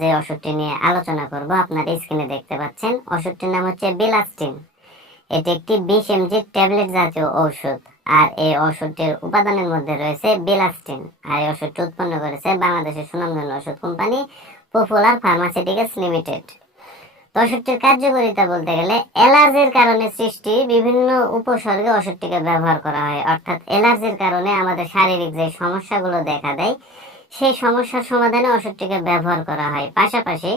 যে ওষুধটি নিয়ে আলোচনা করব আপনারা স্ক্রিনে দেখতে পাচ্ছেন। ওষুধটির নাম হচ্ছে বিলাস্টিন। এটি একটি 20 mg ট্যাবলেট জাতীয় ঔষধ। আর এই ওষুধটির উপাদানের মধ্যে রয়েছে বিলাস্টিন। আর এই ওষুধটি উৎপন্ন করেছে বাংলাদেশের সুনামধন্য ওষুধ কোম্পানি পপুলার ফার্মাসিউটিক্যালস লিমিটেড। ওষুধটির কার্যকারিতা বলতে গেলে অ্যালার্জির কারণে সৃষ্টি বিভিন্ন উপসর্গে ওষুধটিকে ব্যবহার করা হয়। অর্থাৎ অ্যালার্জির কারণে আমাদের শারীরিক যে সমস্যাগুলো দেখা দেয় সেই সমস্যার সমাধানে ওষুধটিকে ব্যবহার করা হয়। পাশাপাশি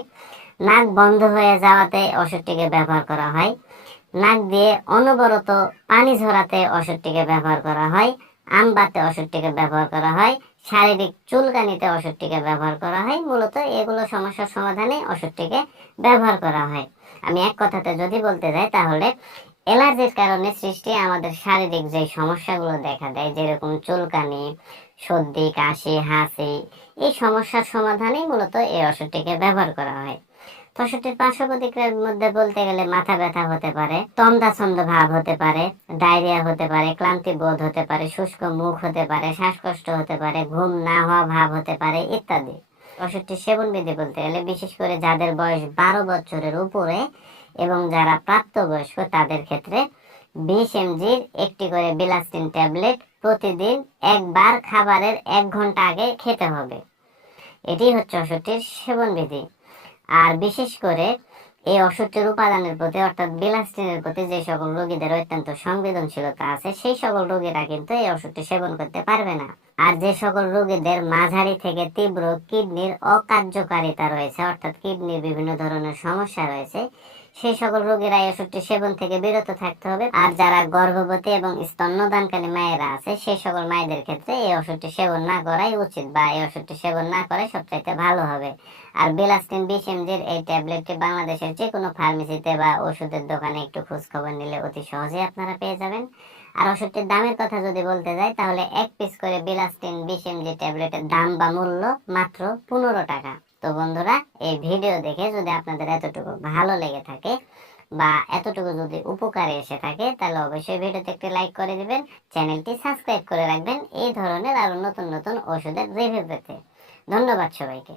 নাক বন্ধ হয়ে যাওয়াতে ওষুধটিকে ব্যবহার করা হয়, নাক দিয়ে অনবরত পানি ঝরাতে ওষুধটিকে ব্যবহার করা হয়, আমবাতে ওষুধটিকে ব্যবহার করা হয়, শারীরিক চুলকানিতে ওষুধটিকে ব্যবহার করা হয়। মূলত এগুলো সমস্যার সমাধানে ওষুধটিকে ব্যবহার করা হয়। আমি এক কথাতে যদি বলতে যাই তাহলে অ্যালার্জির কারণে সৃষ্টি আমাদের শারীরিক যে সমস্যাগুলো দেখা দেয়, যেরকম চুলকানি, সর্দি, কাশি, হাঁচি, এই সমস্যার সমাধানেই মূলত এই ওষুধটিকে ব্যবহার করা হয়। ওষুধটির পার্শ্ব প্রতিক্রিয়ার মধ্যে বলতে গেলে মাথা ব্যথা হতে পারে, তন্দ্রাছন্দ ভাব হতে পারে, ডায়রিয়া হতে পারে, ক্লান্তি বোধ হতে পারে, শুষ্ক মুখ হতে পারে, শ্বাসকষ্ট হতে পারে, ঘুম না হওয়া ভাব হতে পারে ইত্যাদি। ওষুধটির সেবন বিধি বলতে গেলে বিশেষ করে যাদের বয়স 12 বছরের উপরে এবং যারা প্রাপ্তবয়স্ক তাদের ক্ষেত্রে 20 mg একটি করে বিলাস্টিন ট্যাবলেট প্রতিদিন একবার খাবারের 1 ঘন্টা আগে খেতে হবে। এটি হচ্ছে ওষুধটির সেবন বিধি। আর বিশেষ করে এই ওষুধটির উপাদানের প্রতি অর্থাৎ বিলাস্টিনের প্রতি যে সকল রোগীদের অত্যন্ত সংবেদনশীলতা আছে সেই সকল রোগীরা কিন্তু এই ওষুধটি সেবন করতে পারবে না। আর যে সকল রোগীদের মাঝারি থেকে তীব্র কিডনির অকার্যকারিতা রয়েছে অর্থাৎ কিডনির বিভিন্ন ধরনের সমস্যা রয়েছে সেই সকল রোগীরা এই ওষুধটি সেবন থেকে বিরত থাকতে হবে। আর যারা গর্ভবতী এবং স্তন্যদানকারী মায়েরা আছে সেই সকল মায়েদের ক্ষেত্রে এই ওষুধটি সেবন না করাই উচিত বা এই ওষুধটি সেবন না করাই সবচাইতে ভালো হবে। আর বিলাস্টিন 20 mg এই ট্যাবলেটটি বাংলাদেশের যে কোনো ফার্মেসিতে বা ওষুধের দোকানে একটু খোঁজ খবর নিলে অতি সহজেই আপনারা পেয়ে যাবেন। আর ওষুধটির দামের কথা যদি বলতে যাই তাহলে 1 পিস করে বিলাস্টিন 20 mg ট্যাবলেটের দাম বা মূল্য মাত্র 15 টাকা। তো বন্ধুরা, এই ভিডিও দেখে যদি আপনাদের এতটুকু ভালো লেগে থাকে বা এতটুকু যদি উপকারে এসে থাকে তাহলে অবশ্যই ভিডিওতে একটি লাইক করে দিবেন, চ্যানেলটি সাবস্ক্রাইব করে রাখবেন এই ধরনের আরো নতুন নতুন ওষুধের রিভিউ পেতে। ধন্যবাদ সবাইকে।